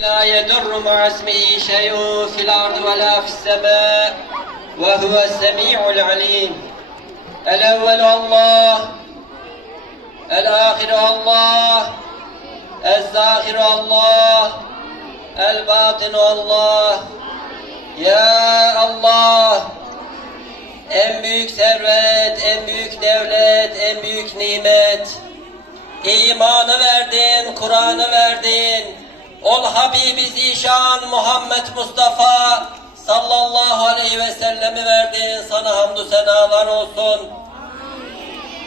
لا يضر مع اسمه شيء في الأرض ولا في السماء وهو السميع العليم الأول الله الآخر الله الزاخر الله الباطن الله Ya Allah en büyük servet, en büyük devlet, en büyük nimet. İmanı verdin, Kur'an'ı verdin. Ol Habibi Zişan Muhammed Mustafa sallallahu aleyhi ve sellemi verdin. Sana hamdü senalar olsun.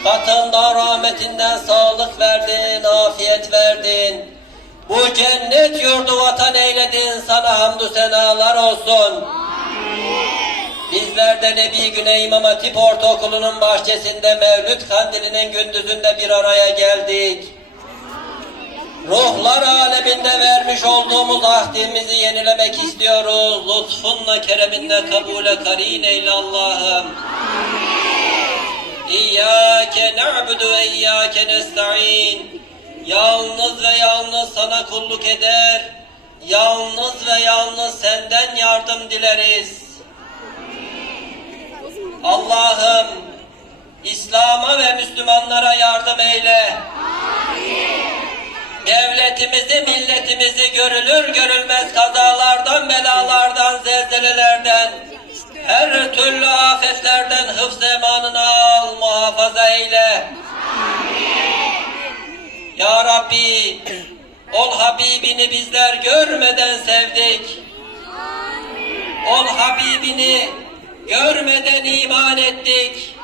Katından rahmetinden sağlık verdin, afiyet verdin. Bu cennet yurdu vatan eyledin. Sana hamdü senalar olsun. Bizler de Nebi Güney İmam Hatip Ortaokulu'nun bahçesinde Mevlüt Kandili'nin gündüzünde bir araya geldik. Ruhlar aleminde vermiş olduğumuz ahdimizi yenilemek istiyoruz. Lütfunla, kereminle kabule karin eyle Allah'ım. İyyâke na'budu ve iyyâke nesta'in. Yalnız ve yalnız sana kulluk eder. Yalnız ve yalnız senden yardım dileriz. Allah'ım İslam'a ve Müslümanlara yardım eyle. Devletimizi, milletimizi görülür görülmez kazalardan, belalardan, zelzelelerden, her türlü afetlerden hıfz emanını al, muhafaza eyle. Ya Rabbi, ol Habibini bizler görmeden sevdik. Ol Habibini görmeden iman ettik.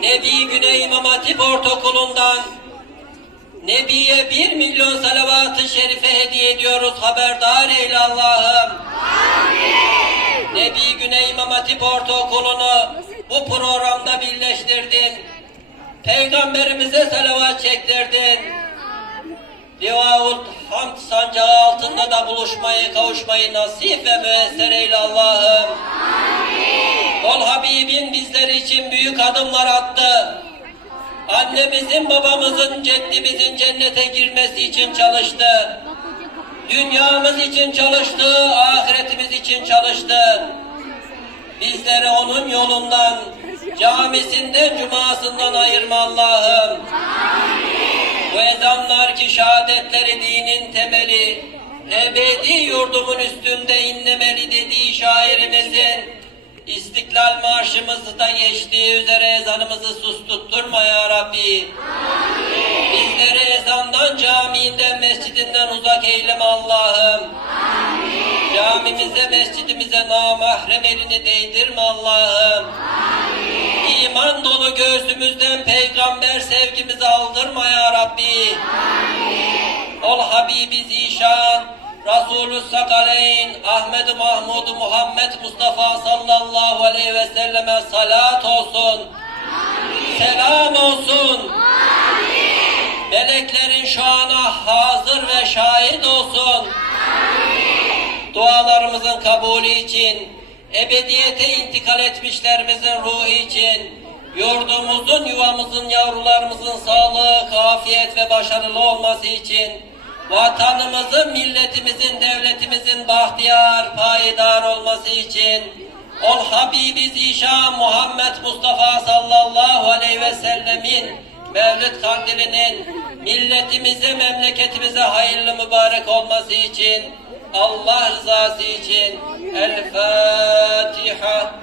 Nebi Güney İmam Hatip Ortaokulu'ndan Nebiye bir milyon salavat-ı şerife hediye ediyoruz. Haberdar eyle Allah'ım. Nebi Güney İmam Hatip Ortaokulu'nu bu programda birleştirdin. Peygamberimize salavat çektirdin. Livaul Hamd sancağı altında da buluşmayı, kavuşmayı nasip ve müesser eyle Allah'ım. Ol Habibin bizler için büyük adımlar attı. Annemizin, babamızın, ceddimizin cennete girmesi için çalıştı. Dünyamız için çalıştı, ahiretimiz için çalıştı. Bizleri onun yolundan, camisinden, cumasından ayırma Allah'ım. Bu ezanlar ki şehadetleri dinin temeli, ebedi yurdumun üstünde inlemeli dediği şairimizin İstiklal Marşımızı da geçtiği üzere ezanımızı sustutturma ya Rabbi. Bizleri ezandan, camiinden, mescidinden uzak eyleme Allah'ım. Camimize, mescidimize namahrem elini değdirme Allah'ım. İman dolu göğsümüzden peygamber sevgimizi aldırma ya Rabbi. Ol Habibi Zişan, Resulü Sakaleyn, Ahmet Mahmud Muhammed Mustafa sallallahu aleyhi ve selleme salat olsun. Selam olsun. Meleklerin şu ana hazır ve şahit olsun. Dualarımızın kabulü için, ebediyete intikal etmişlerimizin ruhu için, yurdumuzun, yuvamızın, yavrularımızın sağlık, afiyet ve başarılı olması için, vatanımızın, milletimizin, devletimizin bahtiyar, payidar olması için, ol Habibi Zişan Muhammed Mustafa sallallahu aleyhi ve sellemin Mevlid kandilinin milletimize, memleketimize hayırlı mübarek olması için, Allah rızası için El Fatiha.